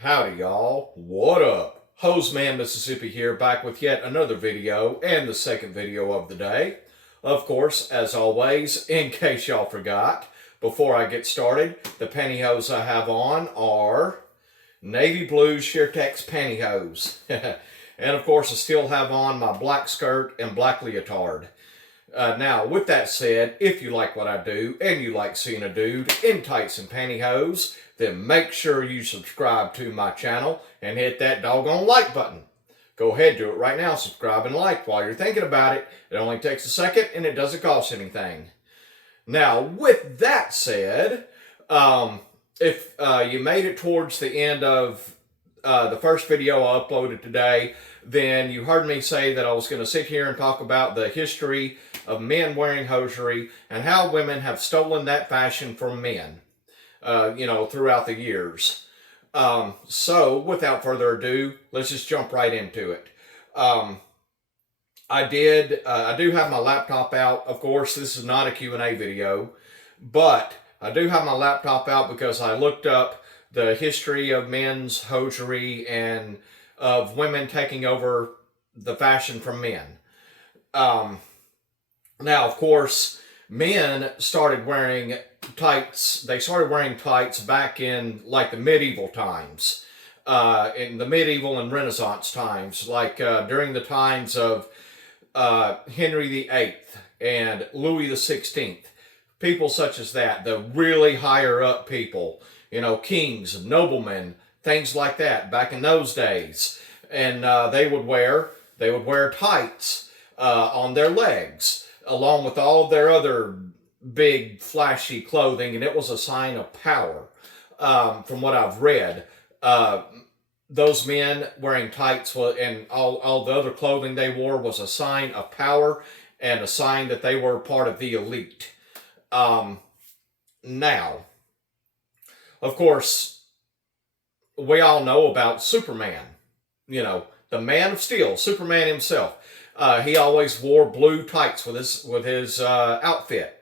Howdy y'all, what up? Hoseman Mississippi here, back with yet another video and the second video of the day. Of course, as always, in case y'all forgot, before I get started, the pantyhose I have on are navy blue Sheertex pantyhose. And of course I still have on my black skirt and black leotard. Now, with that said, if you like what I do and you like seeing a dude in tights and pantyhose, then make sure you subscribe to my channel and hit that doggone like button. Go ahead, do it right now. Subscribe and like while you're thinking about it. It only takes a second and it doesn't cost anything. Now, with that said, if you made it towards the end of the first video I uploaded today, then you heard me say that I was going to sit here and talk about the history of men wearing hosiery and how women have stolen that fashion from men, throughout the years. So, without further ado, let's just jump right into it. I do have my laptop out. Of course, this is not a Q&A video, but I do have my laptop out because I looked up the history of men's hosiery and of women taking over the fashion from men. Now, of course, men started wearing tights. They started wearing tights back in like the medieval times, in the medieval and Renaissance times, like during the times of Henry VIII and Louis XVI. People such as that, the really higher up people, kings, noblemen, things like that back in those days. And they would wear tights on their legs, along with all of their other big flashy clothing, and it was a sign of power. From what I've read, those men wearing tights and all the other clothing they wore was a sign of power and a sign that they were part of the elite. Now, of course, we all know about Superman, the Man of Steel, Superman himself. He always wore blue tights with his outfit.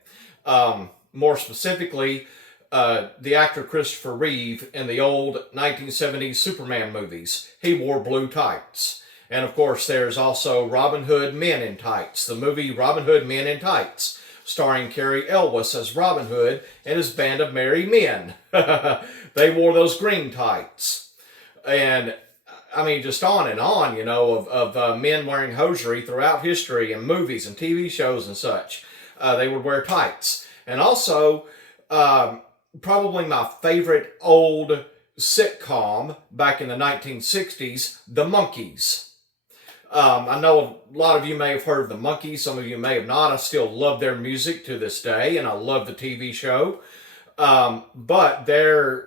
More specifically, the actor Christopher Reeve in the old 1970s Superman movies, he wore blue tights. And of course, there's also Robin Hood Men in Tights, the movie Robin Hood Men in Tights, starring Cary Elwes as Robin Hood and his band of merry men. They wore those green tights. And I mean, just on and on, of men wearing hosiery throughout history and movies and TV shows and such. They would wear tights. And also, probably my favorite old sitcom back in the 1960s, The Monkees. I know a lot of you may have heard of the Monkees. Some of you may have not. I still love their music to this day, and I love the TV show. But during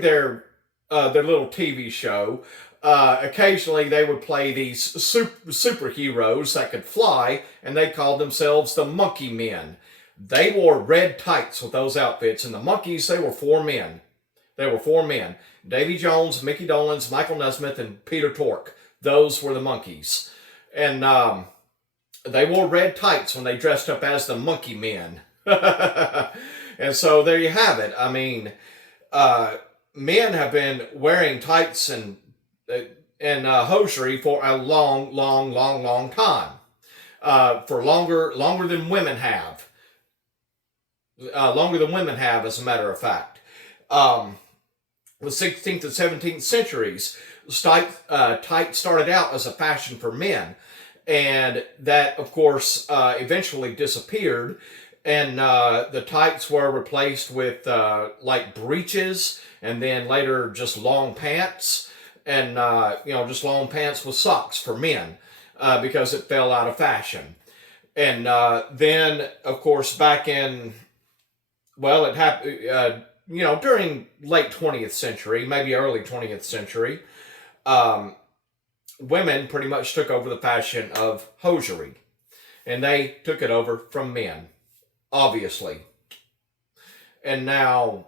their little TV show, occasionally they would play these superheroes that could fly, and they called themselves the Monkey Men. They wore red tights with those outfits, and the Monkees, they were four men. Davy Jones, Mickey Dolenz, Michael Nesmith, and Peter Tork. Those were the Monkees. And they wore red tights when they dressed up as the Monkey Men. And so there you have it. I mean, men have been wearing tights and hosiery for a long time. For longer than women have. Longer than women have, as a matter of fact. The 16th and 17th centuries, tights started out as a fashion for men, and that, of course, eventually disappeared, and the tights were replaced with like breeches, and then later just long pants, and just long pants with socks for men, because it fell out of fashion. And then, of course, back in, well, it happened, during late 20th century, maybe early 20th century, women pretty much took over the fashion of hosiery. And they took it over from men, obviously. And now,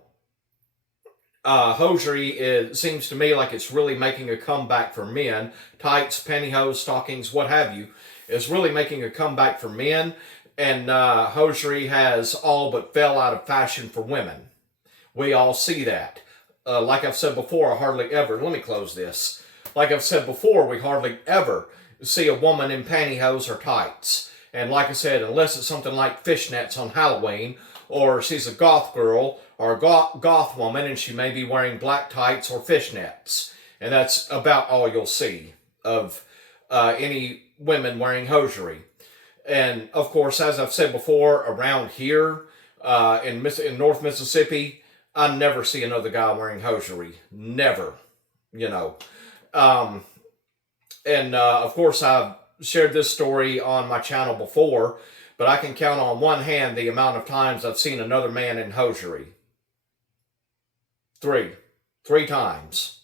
hosiery seems to me like it's really making a comeback for men. Tights, pantyhose, stockings, what have you, is really making a comeback for men. And hosiery has all but fell out of fashion for women. We all see that. like I've said before, I hardly ever, let me close this. Like I've said before, we hardly ever see a woman in pantyhose or tights. And like I said, unless it's something like fishnets on Halloween, or she's a goth girl or a goth woman and she may be wearing black tights or fishnets. And that's about all you'll see of any women wearing hosiery. And of course, as I've said before, around here in North Mississippi, I never see another guy wearing hosiery. Never, you know. Of course, I've shared this story on my channel before, but I can count on one hand the amount of times I've seen another man in hosiery. Three times.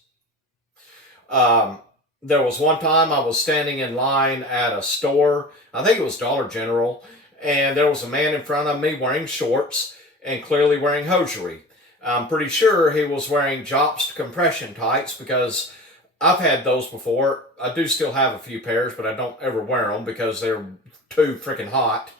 There was one time I was standing in line at a store, I think it was Dollar General, and there was a man in front of me wearing shorts and clearly wearing hosiery. I'm pretty sure he was wearing Jopst compression tights because I've had those before. I do still have a few pairs, but I don't ever wear them because they're too freaking hot.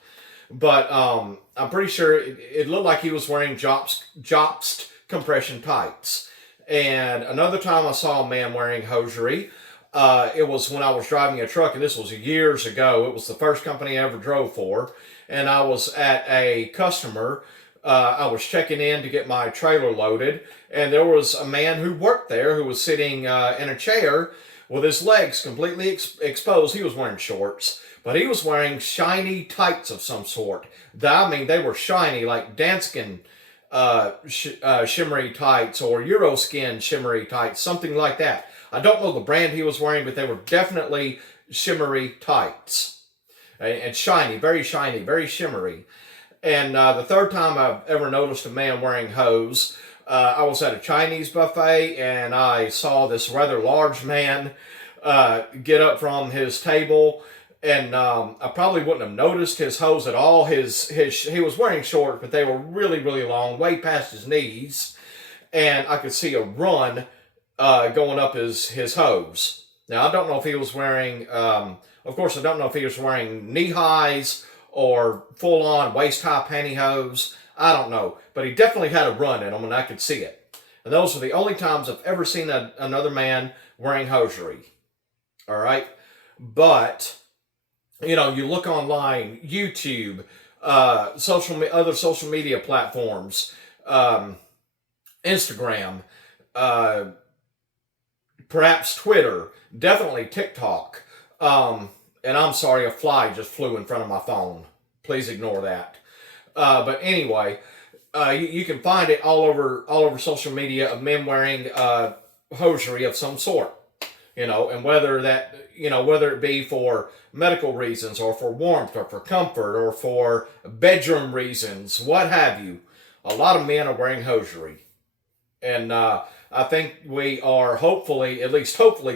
But I'm pretty sure it looked like he was wearing Jopst compression tights. And another time I saw a man wearing hosiery, it was when I was driving a truck, and this was years ago. It was the first company I ever drove for. And I was at a customer. I was checking in to get my trailer loaded, and there was a man who worked there who was sitting in a chair with his legs completely exposed. He was wearing shorts, but he was wearing shiny tights of some sort. I mean, they were shiny, like Danskin shimmery tights or Euroskin shimmery tights, something like that. I don't know the brand he was wearing, but they were definitely shimmery tights. And shiny, very shimmery. And the third time I've ever noticed a man wearing hose, I was at a Chinese buffet and I saw this rather large man get up from his table, and I probably wouldn't have noticed his hose at all. He was wearing shorts, but they were really long, way past his knees, and I could see a run going up his hose. Now I don't know if he was wearing, of course I don't know if he was wearing knee highs or full-on waist-high pantyhose. I don't know. But he definitely had a run in them, and I could see it. And those are the only times I've ever seen another man wearing hosiery. All right? But, you know, you look online, YouTube, other social media platforms, Instagram, perhaps Twitter, definitely TikTok, and I'm sorry, a fly just flew in front of my phone. Please ignore that. But anyway, you can find it all over social media of men wearing hosiery of some sort. You know, and whether it be for medical reasons or for warmth or for comfort or for bedroom reasons, what have you, a lot of men are wearing hosiery. And I think we are hopefully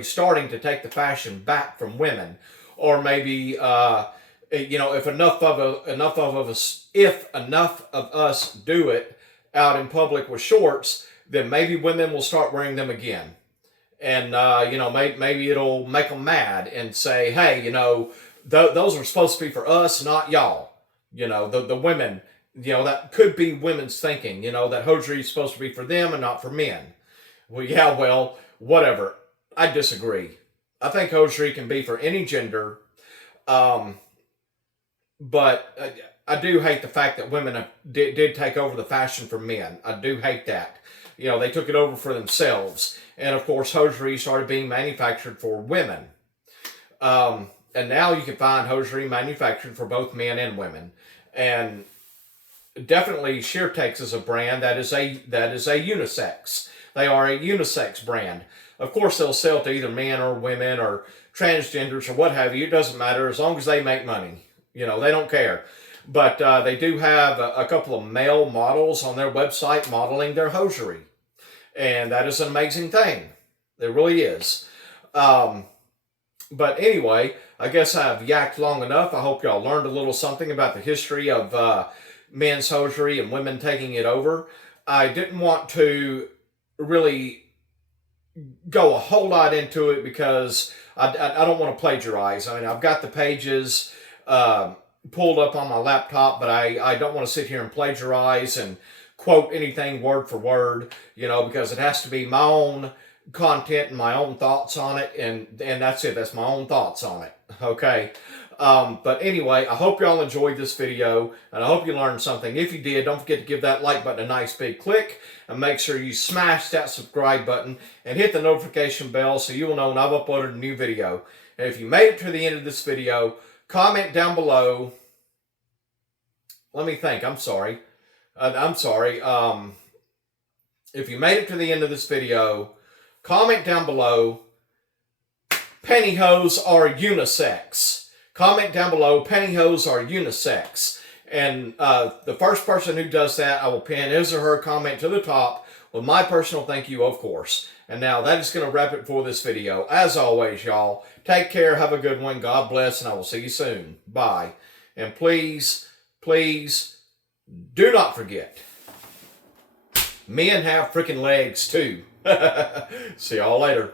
starting to take the fashion back from women. Or maybe, if enough of us do it out in public with shorts, then maybe women will start wearing them again. And, maybe it'll make them mad and say, hey, those are supposed to be for us, not y'all. The women, that could be women's thinking, that hosiery is supposed to be for them and not for men. Well, whatever. I disagree. I think hosiery can be for any gender, but I do hate the fact that women did take over the fashion for men. I do hate that. They took it over for themselves. And of course, hosiery started being manufactured for women. And now you can find hosiery manufactured for both men and women. And definitely SheerTakes is a brand that is a unisex. They are a unisex brand. Of course, they'll sell to either men or women or transgenders or what have you. It doesn't matter as long as they make money. They don't care. But they do have a couple of male models on their website modeling their hosiery. And that is an amazing thing. It really is. But anyway, I guess I've yacked long enough. I hope y'all learned a little something about the history of men's hosiery and women taking it over. I didn't want to really go a whole lot into it because I don't want to plagiarize. I mean, I've got the pages pulled up on my laptop, but I don't want to sit here and plagiarize and quote anything word for word, you know, because it has to be my own content and my own thoughts on it, and that's it. That's my own thoughts on it. Okay. But anyway, I hope y'all enjoyed this video, and I hope you learned something. If you did, don't forget to give that like button a nice big click, and make sure you smash that subscribe button and hit the notification bell so you will know when I've uploaded a new video. And if you made it to the end of this video, comment down below. Let me think. I'm sorry. If you made it to the end of this video, comment down below, pantyhose are unisex. Comment down below, pantyhose are unisex. And the first person who does that, I will pin his or her comment to the top with my personal thank you, of course. And now that is going to wrap it for this video. As always, y'all, take care, have a good one, God bless, and I will see you soon. Bye. And please, please, do not forget, men have freaking legs too. See y'all later.